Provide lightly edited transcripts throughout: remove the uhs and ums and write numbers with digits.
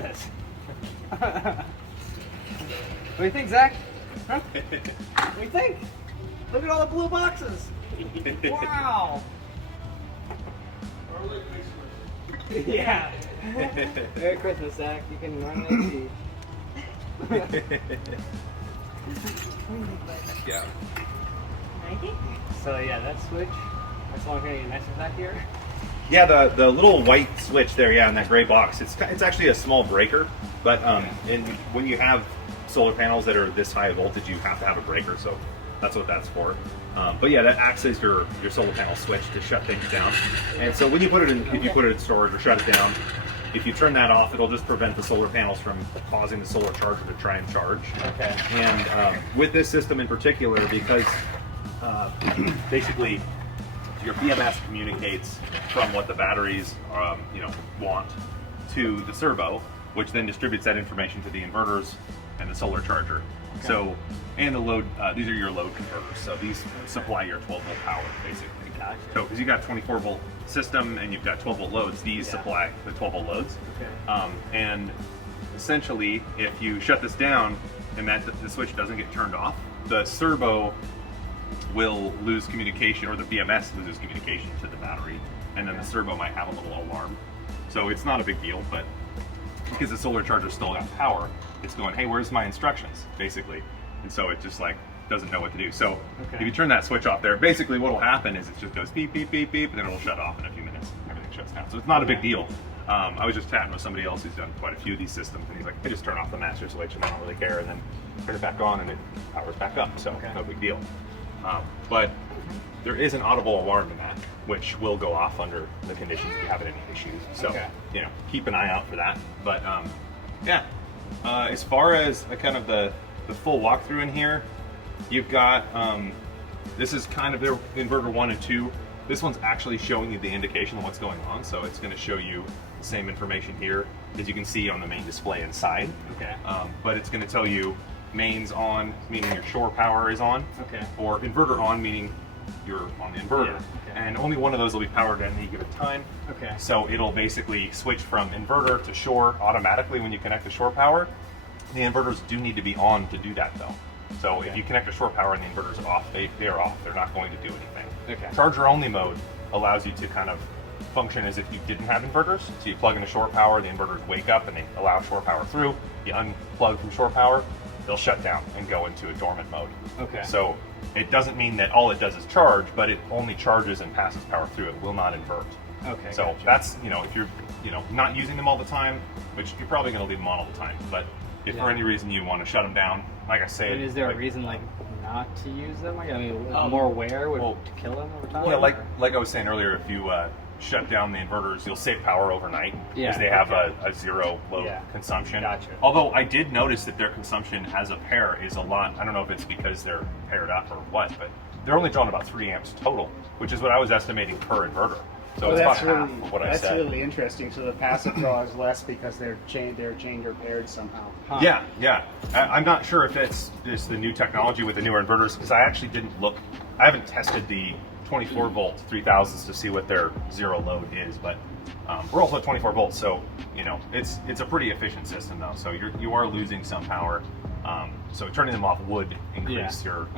at this. What do you think, Zach? Huh? What do you think? Look at all the blue boxes. Wow. Yeah. Merry Christmas, Zach. You can run AC. Yeah. So yeah, that switch. That's the only thing you mentioned back here. Yeah, the little white switch there, yeah, in that gray box. It's actually a small breaker, but when you have solar panels that are this high voltage, you have to have a breaker. So that's what that's for. But yeah, that acts as your solar panel switch to shut things down. And so when you put it in, if you put it in storage or shut it down, if you turn that off, it'll just prevent the solar panels from causing the solar charger to try and charge. Okay. And with this system in particular, because basically your BMS communicates from what the batteries want to the servo, which then distributes that information to the inverters and the solar charger. Okay. So, and the load, these are your load converters. So these supply your 12 volt power, basically. Gotcha. So, because you got 24 volt system and you've got 12 volt loads, these supply the 12 volt loads. Okay. And essentially, if you shut this down and the switch doesn't get turned off, the servo will lose communication, or the BMS loses communication to the battery, and then the servo might have a little alarm. So it's not a big deal, but because the solar charger still got power, it's going, hey, where's my instructions, basically. And so it just like doesn't know what to do. So if you turn that switch off there, basically what will happen is it just goes beep, beep, beep, beep, and then it'll shut off in a few minutes. Everything shuts down. So it's not a big deal. I was just chatting with somebody else who's done quite a few of these systems, and he's like, I just turn off the master switch and I don't really care, and then turn it back on and it powers back up. So no big deal. But there is an audible alarm in that, which will go off under the conditions if you have any issues. So, keep an eye out for that. But as far as kind of the full walkthrough in here, you've got, this is kind of their inverter 1 and 2. This one's actually showing you the indication of what's going on. So it's going to show you the same information here as you can see on the main display inside. Okay. But it's going to tell you mains on, meaning your shore power is on. Okay. Or inverter on, meaning you're on the inverter. Yeah. Okay. And only one of those will be powered at any given time. Okay. So it'll basically switch from inverter to shore automatically when you connect the shore power. The inverters do need to be on to do that though. So if you connect the shore power and the inverter's off, they are off. They're not going to do anything. Okay. Charger only mode allows you to kind of function as if you didn't have inverters. So you plug into shore power, the inverters wake up and they allow shore power through. You unplug from shore power, they'll shut down and go into a dormant mode. Okay. So it doesn't mean that all it does is charge, but it only charges and passes power through. It will not invert. Okay. So that's, if you're, not using them all the time, which you're probably going to leave them on all the time, but if for any reason you want to shut them down, like I say, is there a reason not to use them? I mean, more wear would kill them over time? Yeah, like I was saying earlier, if you shut down the inverters, you'll save power overnight because they have a zero load consumption. Gotcha. Although I did notice that their consumption as a pair is a lot. I don't know if it's because they're paired up or what, but they're only drawing about 3 amps total, which is what I was estimating per inverter. So it's about half of what I said. That's really interesting. So the passive draw is less because they're chained or paired somehow. Huh. Yeah. I'm not sure if it's just the new technology with the newer inverters, because I actually didn't look. I haven't tested the 24 volt 3000s to see what their zero load is, but we're also at 24 volts, so it's a pretty efficient system though. So you are losing some power. So turning them off would increase your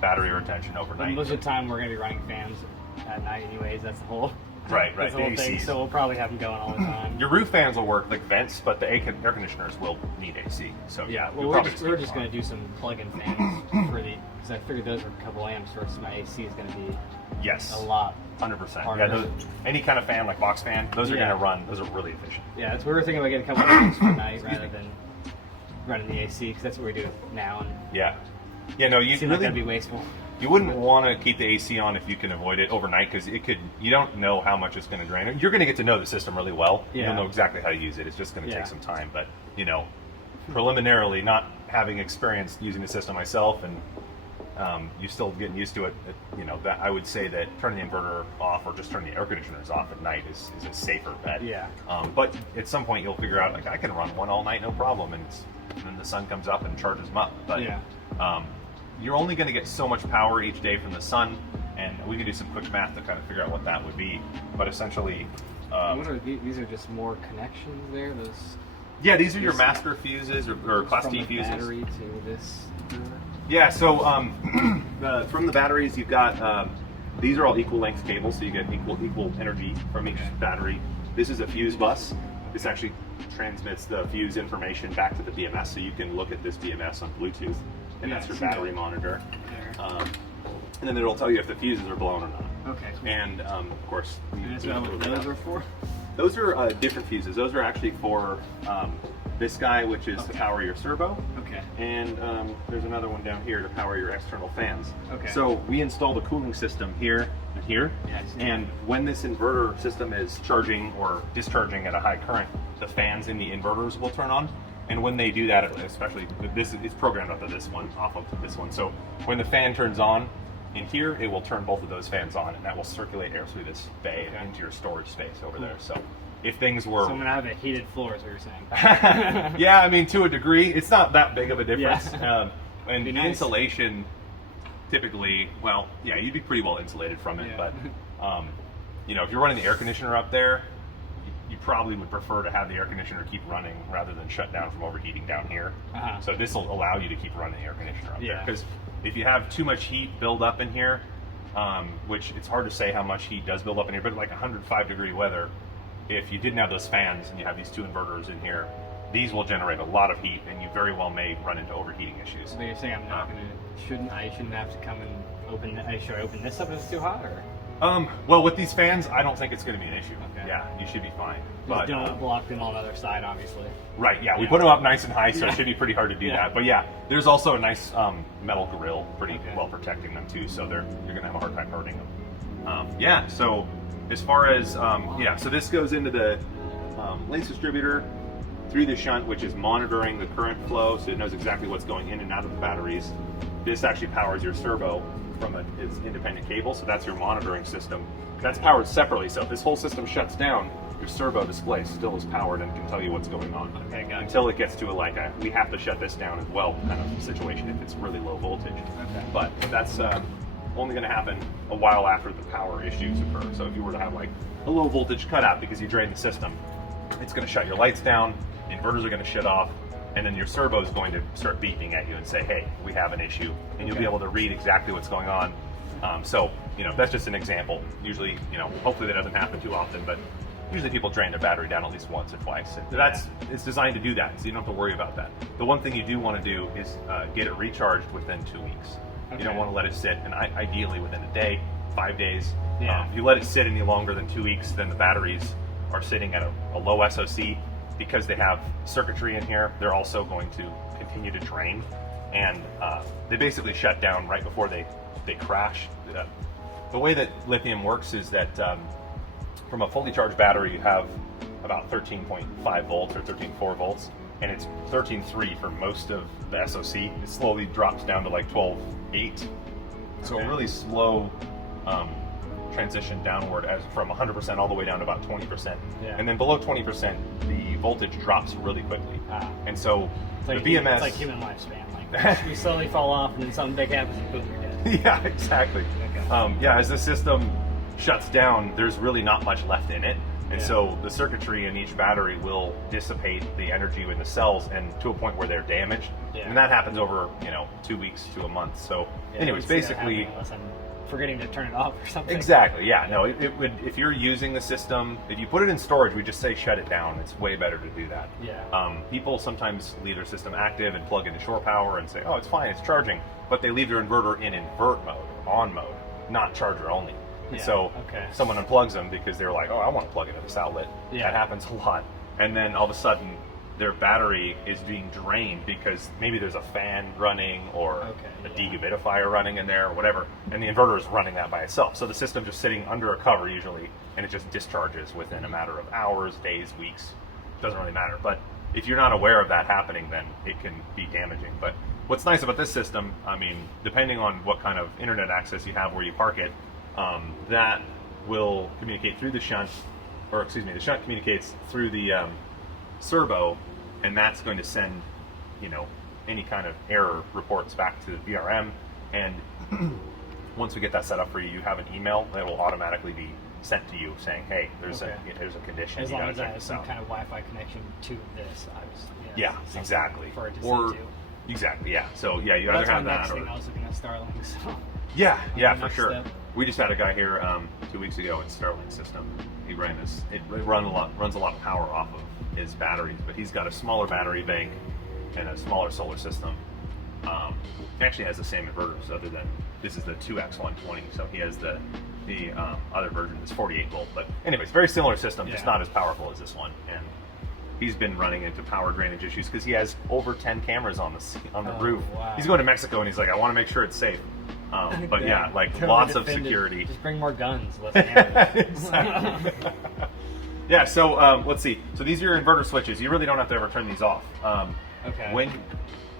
battery retention overnight. And most of the time we're going to be running fans at night anyways. That's the whole. Right. That's the whole thing. So we'll probably have them going all the time. Your roof fans will work like vents, but the air conditioners will need AC. So yeah, well, we're just going to do some plug-in fans for because I figured those are a couple amps versus my AC is going to be a lot. 100%. Yeah, any kind of fan like box fan, those are going to run. Those are really efficient. Yeah, that's what we were thinking about getting a couple amps for night rather than running the AC, because that's what we do now. And no, you seems like that'd be wasteful. You wouldn't want to keep the AC on if you can avoid it overnight, because you don't know how much it's going to drain. You're going to get to know the system really well. You'll know exactly how to use it. It's just going to take some time. But, preliminarily, not having experience using the system myself, and you're still getting used to it, that I would say that turning the inverter off or just turning the air conditioners off at night is a safer bet. Yeah. But at some point you'll figure out, like, I can run one all night, no problem, and then the sun comes up and charges them up. But you're only going to get so much power each day from the sun, and we could do some quick math to kind of figure out what that would be. But essentially, these are just more connections there. Yeah, these are your master fuses or Class D fuses. From the battery to this. Yeah, so from the batteries, you've got these are all equal length cables, so you get equal energy from each battery. This is a fuse bus. This actually transmits the fuse information back to the BMS, so you can look at this BMS on Bluetooth, and that's your battery monitor. And then it'll tell you if the fuses are blown or not. Okay. And of course, And that's what those are for? those are different fuses. Those are actually for this guy, which is to power your servo. Okay. And there's another one down here to power your external fans. Okay. So we installed a cooling system here and here. Yeah, I see. And when this inverter system is charging or discharging at a high current, the fans in the inverters will turn on. And when they do that, especially this, it's programmed off of this one. So when the fan turns on in here, it will turn both of those fans on, and that will circulate air through this bay into your storage space over there. So if things were... So I'm going to have a heated floor, is what you're saying. Yeah, I mean, to a degree, it's not that big of a difference. Yeah. And the nice. insulation, typically, well, yeah, you'd be pretty well insulated from it. Yeah. But, you know, if you're running the air conditioner up there, you probably would prefer to have the air conditioner keep running rather than shut down from overheating down here. So this will allow you to keep running the air conditioner up there. Because if you have too much heat build up in here, which it's hard to say how much heat does build up in here, but like 105-degree weather, if you didn't have those fans and you have these two inverters in here, these will generate a lot of heat, and you very well may run into overheating issues. So you're saying I'm not going to, I shouldn't have to come and open, should I open this up if it's too hot, or? Well, with these fans, I don't think it's going to be an issue. Okay. Yeah, you should be fine. Just But don't block them on the other side, obviously. right, yeah, we put them up nice and high, so it should be pretty hard to do that. But yeah, there's also a nice metal grill, pretty well protecting them too, so you're going to have a hard time hurting them. Yeah, so as far as, so this goes into the lens distributor through the shunt, which is monitoring the current flow, so it knows exactly what's going in and out of the batteries. This actually powers your servo from its independent cable, so that's your monitoring system. That's powered separately, so if this whole system shuts down, your servo display still is powered and can tell you what's going on. Okay, gotcha. Until it gets to we have to shut this down as well kind of situation if it's really low voltage. Okay. But that's only going to happen a while after the power issues occur. So if you were to have like a low voltage cutout because you drained the system, it's going to shut your lights down, the inverters are going to shut off, and then your servo is going to start beeping at you and say, hey, we have an issue, and you'll be able to read exactly what's going on. So, you know, that's just an example. Usually, you know, hopefully that doesn't happen too often, but usually people drain their battery down at least once or twice. It's designed to do that, so you don't have to worry about that. The one thing you do want to do is get it recharged within 2 weeks. You don't want to let it sit, and ideally within a day, 5 days. If you let it sit any longer than 2 weeks, then the batteries are sitting at a low SOC. Because they have circuitry in here, they're also going to continue to drain, and they basically shut down right before they crash. The way that lithium works is that from a fully charged battery, you have about 13.5 volts or 13.4 volts, and it's 13.3 for most of the SOC. It slowly drops down to like 12.8. So a really slow transition downward as from 100% all the way down to about 20%. And then below 20%, the voltage drops really quickly. And so it's like the BMS... It's like human lifespan. Like we slowly fall off, and then something big happens and boom, you're dead. Yeah, exactly. Okay. As the system shuts down, there's really not much left in it. And so the circuitry in each battery will dissipate the energy in the cells, and to a point where they're damaged. And that happens over, 2 weeks to a month. So anyways, basically... Unless I'm forgetting to turn it off or something. Exactly, yeah. No, it would, if you're using the system, if you put it in storage, we just say shut it down. It's way better to do that. People sometimes leave their system active and plug into shore power and say, oh, it's fine, it's charging. But they leave their inverter in invert mode, on mode, not charger only. And so someone unplugs them because they're like, oh, I want to plug into this outlet. That happens a lot. And then all of a sudden, their battery is being drained because maybe there's a fan running or a dehumidifier running in there or whatever, and the inverter is running that by itself. So the system's just sitting under a cover usually, and it just discharges within a matter of hours, days, weeks. Doesn't really matter. But if you're not aware of that happening, then it can be damaging. But what's nice about this system, I mean, depending on what kind of internet access you have where you park it, that will communicate through the shunt, or excuse me, the shunt communicates through the servo, and that's going to send, any kind of error reports back to the VRM. And once we get that set up for you, you have an email that will automatically be sent to you saying, hey, there's Okay. there's a condition. As you long gotta as I check have this some out. kind of Wi-Fi connection to this, I was Yeah, something exactly. For it to Or see to. exactly, yeah. So yeah, you Well, either that's have my that next or thing. I was looking at Starlink. So. yeah, for next sure. step. We just had a guy here 2 weeks ago in Starlink system. He ran this. It runs a lot of power off of his batteries, but he's got a smaller battery bank and a smaller solar system. He actually has the same inverters, other than this is the 2X120. So he has the other version is 48 volt. But anyways, very similar system, just Yeah. not as powerful as this one. And he's been running into power drainage issues because he has over 10 cameras on the Oh, roof. wow. He's going to Mexico and he's like, I want to make sure it's safe. But yeah, like Totally lots of defended. security. Just bring more guns. Let's handle it. Exactly. Yeah, so let's see. So these are your inverter switches. You really don't have to ever turn these off. Okay. When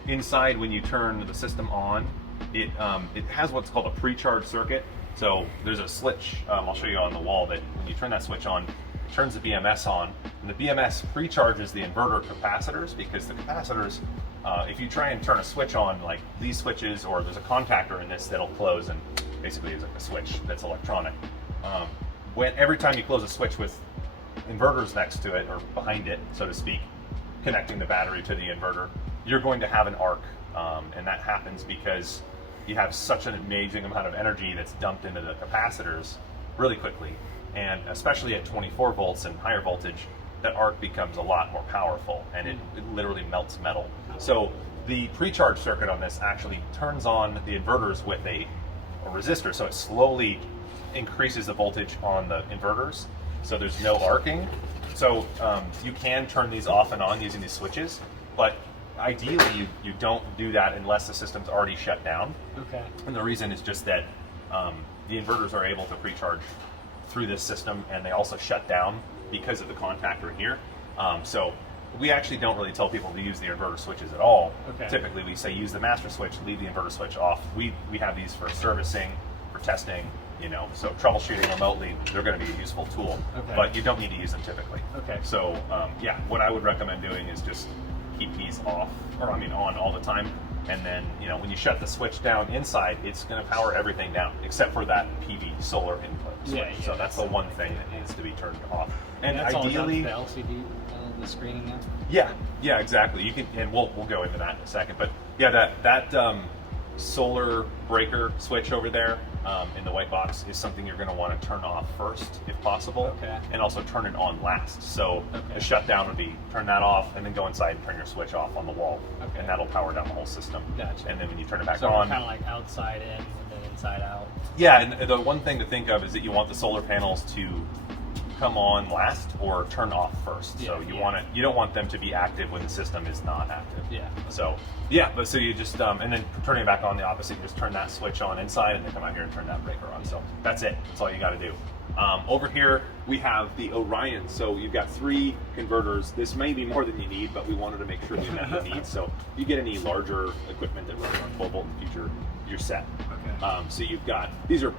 you turn the system on, it has what's called a pre-charge circuit. So there's a switch, I'll show you on the wall, that when you turn that switch on, it turns the BMS on, and the BMS pre-charges the inverter capacitors, because the capacitors, if you try and turn a switch on, like these switches, or there's a contactor in this that'll close, and basically it's like a switch that's electronic. Every time you close a switch with inverters next to it, or behind it, so to speak, connecting the battery to the inverter, you're going to have an arc, and that happens because you have such an amazing amount of energy that's dumped into the capacitors really quickly, and especially at 24 volts and higher voltage, that arc becomes a lot more powerful, and it literally melts metal. So the pre-charge circuit on this actually turns on the inverters with a resistor, so it slowly increases the voltage on the inverters, so there's no arcing. So you can turn these off and on using these switches, but ideally you don't do that unless the system's already shut down. Okay. And the reason is just that the inverters are able to pre-charge through this system, and they also shut down because of the contactor here. So we actually don't really tell people to use the inverter switches at all. Okay. Typically we say use the master switch, leave the inverter switch off. We have these for servicing, for testing, so troubleshooting remotely, they're going to be a useful tool, Okay. but you don't need to use them typically. Okay. So yeah, what I would recommend doing is just keep these off, or on all the time. And then, when you shut the switch down inside, it's going to power everything down except for that PV solar input switch. Yeah, So that's the one thing that needs to be turned off. And that's ideally, all done with the LCD, the screening now. yeah, exactly. You can, and we'll go into that in a second. But yeah, that solar breaker switch over there in the white box is something you're going to want to turn off first, if possible, Okay. and also turn it on last. So Okay. the shutdown would be turn that off, and then go inside and turn your switch off on the wall, Okay. and that'll power down the whole system. Gotcha. And then when you turn it back So on, kind of like outside in and then inside out. yeah. And the one thing to think of is that you want the solar panels to come on last or turn off first. So you don't want them to be active when the system is not active. Yeah. So yeah, but so you just and then turning it back on the opposite, you just turn that switch on inside, and then come out here and turn that breaker on. So that's it. That's all you got to do. Over here we have the Orion. So you've got 3 converters. This may be more than you need, but we wanted to make sure we met the needs. So if you get any larger equipment that runs on 12 volt in the future, you're set. Okay. So you've got, these are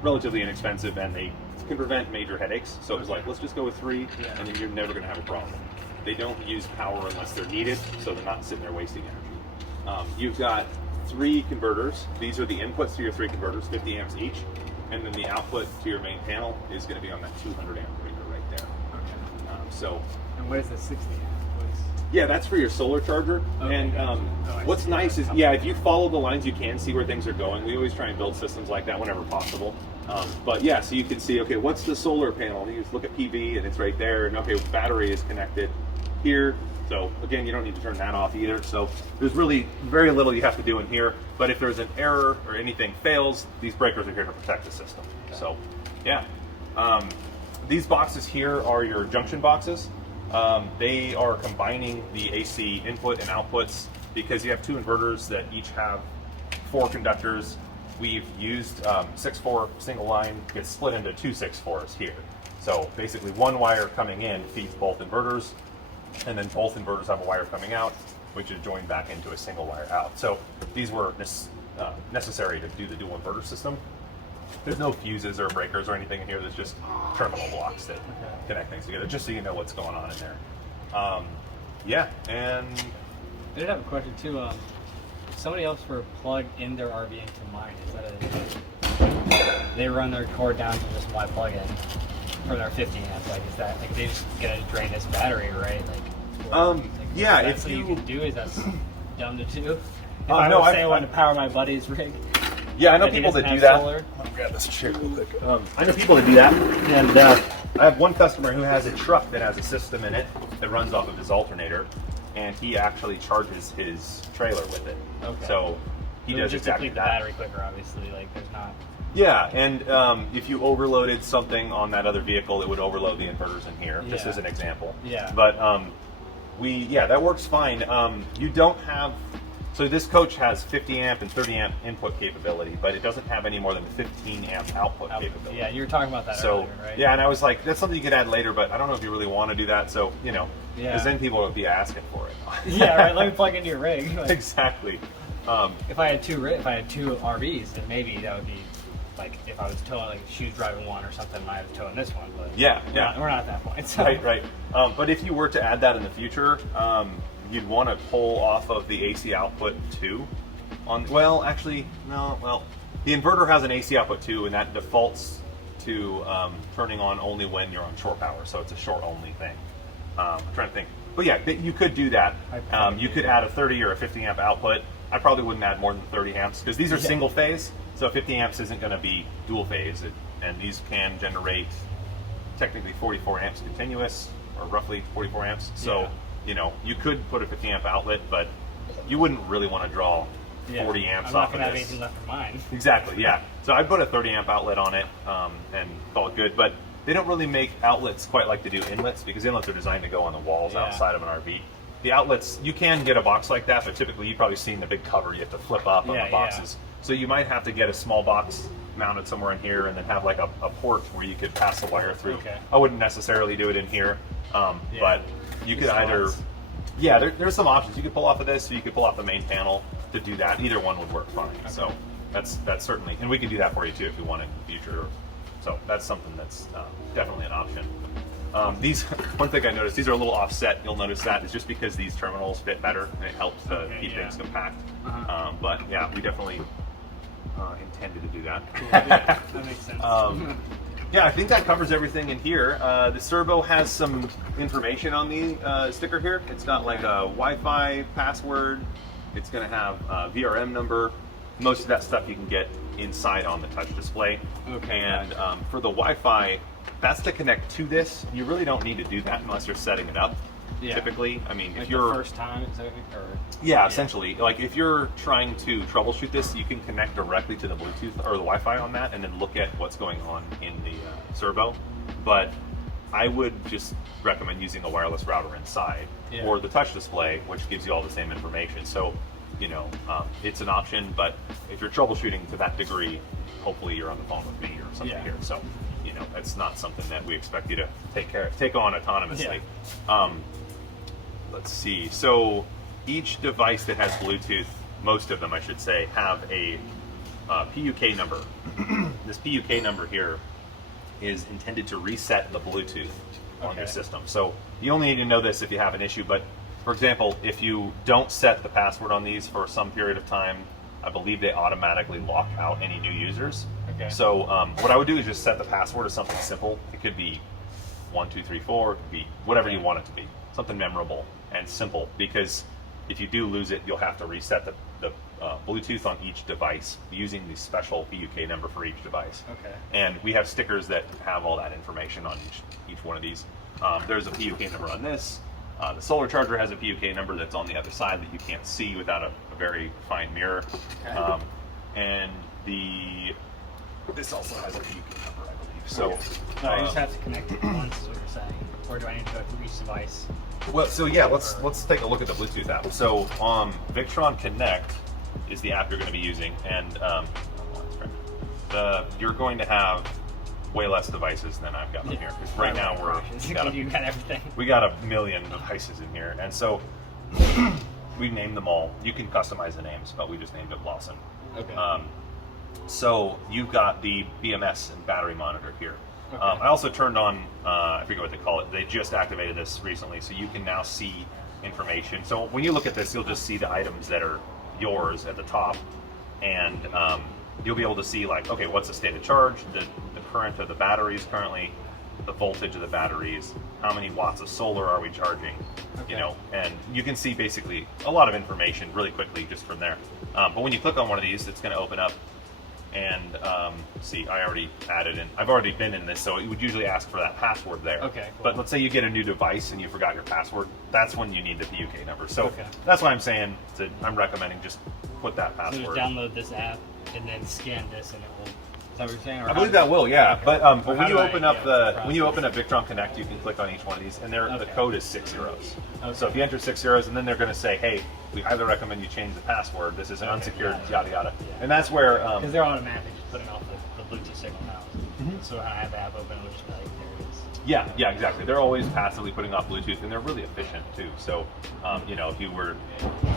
relatively inexpensive, and they can prevent major headaches. So it's like, let's just go with 3, Yeah. and then you're never going to have a problem. They don't use power unless they're needed, so they're not sitting there wasting energy. You've got 3 converters. These are the inputs to your 3 converters, 50 amps each, and then the output to your main panel is going to be on that 200 amp breaker right there. Okay. So And what is the 60 amp? yeah, that's for your solar charger. Okay, And gotcha. what's see. nice is, yeah, if you follow the lines, you can see where things are going. We always try and build systems like that whenever possible. But yeah, so you can see, okay, what's the solar panel? And you just look at PV, and it's right there. And okay, battery is connected here. So again, you don't need to turn that off either. So there's really very little you have to do in here. But if there's an error or anything fails, these breakers are here to protect the system. So yeah, these boxes here are your junction boxes. They are combining the AC input and outputs because you have 2 inverters that each have 4 conductors. We've used 6-4 single line, gets split into 2 6-4s here. So basically 1 wire coming in feeds both inverters, and then both inverters have a wire coming out, which is joined back into a single wire out. So these were necessary to do the dual inverter system. There's no fuses or breakers or anything in here. There's just terminal blocks that connect things together, just so you know what's going on in there. Yeah, and I did have a question too. If somebody else were to plug in their RV into mine, is that a they run their cord down to just my plug-in for their 50 amp. Like, is that like they just gonna drain this battery, right? Like, yeah, that's if what you can do. Is that's dumb to do? If Oh, I no, was I- say I wanted to power my buddy's rig. Yeah, I know and he people that doesn't do have that. solar. I'll grab this chair real quick. I know people that do that, and I have one customer who has a truck that has a system in it that runs off of his alternator, and he actually charges his trailer with it. Okay. So he It would does just exactly deplete the that. battery quicker, obviously. Like, there's not. Yeah, and if you overloaded something on that other vehicle, it would overload the inverters in here, just Yeah. as an example. Yeah. But that works fine. You don't have, so this coach has 50 amp and 30 amp input capability, but it doesn't have any more than 15 amp output capability. Yeah, you were talking about that So earlier, right? yeah, and I was like, that's something you could add later, but I don't know if you really want to do that. So Yeah. because then people would be asking for it. Yeah, right. Let me plug into your rig. Like, Exactly. if I had two RVs, then maybe that would be like if I was towing, like she was driving one or something, and I was towing this one. But Yeah, we're not at that point. So. Right. But if you were to add that in the future, you'd want to pull off of the AC output 2. The inverter has an AC output 2, and that defaults to turning on only when you're on shore power, so it's a short only thing. I'm trying to think. But yeah, you could do that. You could add a 30 or a 50 amp output. I probably wouldn't add more than 30 amps because these are single phase, so 50 amps isn't going to be dual phase, and these can generate technically 44 amps continuous, or roughly 44 amps. So you could put a 50 amp outlet, but you wouldn't really want to draw 40 amps I'm not off of gonna have this. anything left for mine. Exactly, yeah. So I'd put a 30 amp outlet on it and call it good. But they don't really make outlets quite like they do inlets, because inlets are designed to go on the walls outside of an RV. The outlets, you can get a box like that, but typically you've probably seen the big cover you have to flip up on the boxes. So you might have to get a small box mounted somewhere in here and then have like a port where you could pass the wire through. Okay. I wouldn't necessarily do it in here, but you could Just either... odds. Yeah, there's some options. You could pull off of this, or you could pull off the main panel to do that. Either one would work fine. Okay. So that's certainly, and we can do that for you too if you want in the future. So that's something that's definitely an option. These, one thing I noticed, these are a little offset. You'll notice that it's just because these terminals fit better and it helps to keep things compact. But yeah, we definitely intended to do that. That makes sense. Yeah, I think that covers everything in here. The Servo has some information on the sticker here. It's got like a Wi-Fi password. It's going to have a VRM number. Most of that stuff you can get inside on the touch display. Okay. And for the Wi-Fi, that's to connect to this. You really don't need to do that unless you're setting it up. Yeah. Typically, I mean, like if you're the first time, essentially, like if you're trying to troubleshoot this, you can connect directly to the Bluetooth or the Wi-Fi on that, and then look at what's going on in the Servo. But I would just recommend using a wireless router inside or the touch display, which gives you all the same information. So, it's an option, but if you're troubleshooting to that degree, hopefully you're on the phone with me or something here. So, that's not something that we expect you to take on autonomously. Let's see. So each device that has Bluetooth, most of them I should say, have a PUK number. This PUK number here is intended to reset the Bluetooth on your system. So you only need to know this if you have an issue, but for example, if you don't set the password on these for some period of time, I believe they automatically lock out any new users. Okay. So what I would do is just set the password as something simple. It could be 1234, it could be whatever you want it to be. Something memorable and simple, because if you do lose it, you'll have to reset the Bluetooth on each device using the special PUK number for each device. Okay. And we have stickers that have all that information on each one of these. There's a PUK number on this. The solar charger has a PUK number that's on the other side that you can't see without a very fine mirror. Okay. And this also has a PUK number, I believe. So I just have to connect it once, is what you're saying, or do I need to go through each device? Well, so yeah, let's take a look at the Bluetooth app. So Victron Connect is the app you're going to be using, and you're going to have way less devices than I've got on here. Because right now we got a million devices in here, and so we named them all. You can customize the names, but we just named it Lawson. Okay. So you've got the BMS and battery monitor here. Okay. I also turned on, I forget what they call it, they just activated this recently, so you can now see information. So when you look at this, you'll just see the items that are yours at the top, and you'll be able to see like, okay, what's the state of charge, the current of the batteries currently, the voltage of the batteries, how many watts of solar are we charging, you know, and you can see basically a lot of information really quickly just from there. But when you click on one of these, it's going to open up and see, I already added in, I've already been in this, so it would usually ask for that password there. Okay, cool. But let's say you get a new device and you forgot your password, that's when you need the PUK number. So that's why I'm saying, I'm recommending just put that So password. just download this app and then scan this, and it will. Is that what you're saying? Or I believe that will, yeah. Okay. But Or when you open up when you open up Victron Connect, you can click on each one of these, and the code is 6 zeros. Okay. So if you enter 6 zeros, and then they're going to say, "Hey, we highly recommend you change the password. This is an unsecured yada yada." Yeah. And that's where because they're automatically just putting off the Bluetooth signal now. So when I have the app open, it'll just be like, there it is. yeah, exactly. They're always passively putting off Bluetooth, and they're really efficient too. So you know, if you were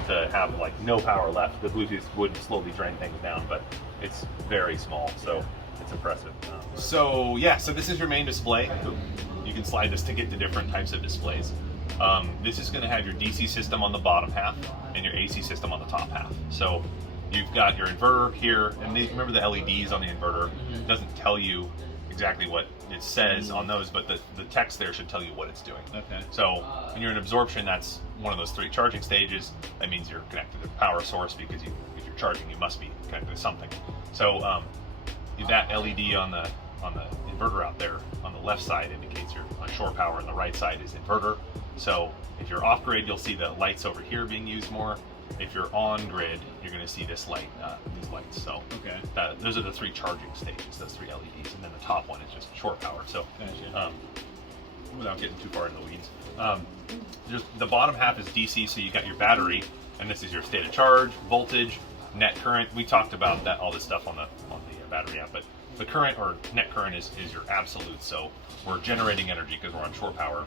to have like no power left, the Bluetooth would slowly drain things down, but it's very small, so it's impressive. So this is your main display. You can slide this to get to different types of displays. This is going to have your DC system on the bottom half and your AC system on the top half. So you've got your inverter here, and remember the LEDs on the inverter doesn't tell you exactly what it says on those, but the text there should tell you what it's doing. Okay. So when you're in absorption, that's one of those 3 charging stages. That means you're connected to the power source, because if you're charging, you must be connected to something. So that LED on the inverter out there on the left side indicates you're on shore power, and the right side is inverter. So if you're off grid, you'll see the lights over here being used more. If you're on grid, you're going to see this light, these lights. So those are the 3 charging stages, those 3 LEDs, and then the top one is just shore power. So without getting too far into the weeds, just the bottom half is DC, so you got your battery, and this is your state of charge, voltage, net current. We talked about that, all this stuff on the battery app, but the current or net current is your absolute. So we're generating energy because we're on shore power,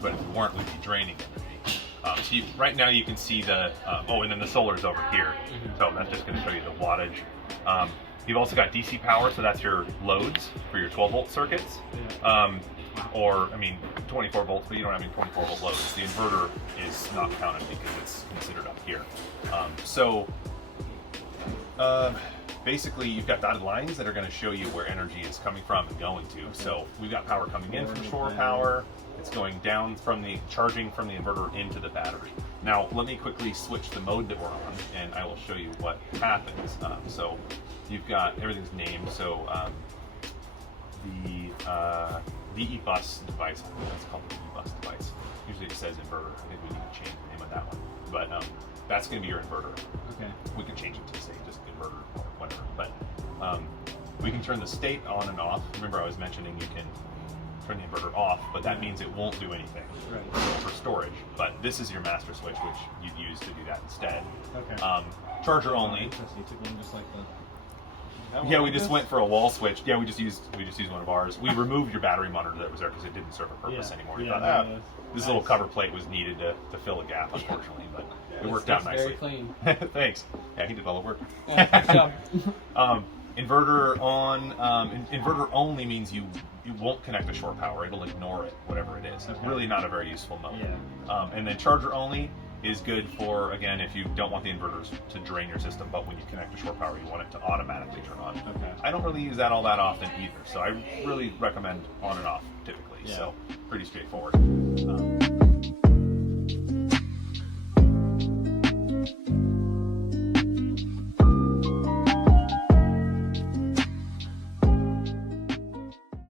but if we weren't, we'd be draining energy. So right now you can see the and then the solar is over here. So that's just going to show you the wattage. You've also got DC power, so that's your loads for your 12-volt circuits. Or, I mean, 24 volts, but you don't have any 24-volt loads. The inverter is not counted because it's considered up here. Basically, you've got dotted lines that are going to show you where energy is coming from and going to. So we've got power coming in from shore power. It's going down from the charging from the inverter into the battery. Now, let me quickly switch the mode that we're on, and I will show you what happens. So you've got everything's named. So the VE bus device, I think that's called the VE bus device. Usually it says inverter. I think we need to change the name of that one. But that's going to be your inverter. Okay. We can change it to say just inverter or whatever. But we can turn the state on and off. Remember, I was mentioning you can turn the inverter off, but that means it won't do anything for storage. But this is your master switch, which you'd use to do that instead. Okay. Charger only. You took one just like the. Yeah, we just went for a wall switch. Yeah, we just used one of ours. We removed your battery monitor that was there because it didn't serve a purpose anymore. We thought, this little cover plate was needed to fill a gap, unfortunately, but it worked out nicely. Very clean. Thanks. Yeah, he did all the work. Good job. Inverter on. Inverter only means you won't connect to shore power. It'll ignore it, whatever it is. It's really not a very useful mode. Yeah. And then charger only is good for, again, if you don't want the inverters to drain your system, but when you connect to shore power, you want it to automatically turn on. Okay. I don't really use that all that often either, so I really recommend on and off typically. So pretty straightforward.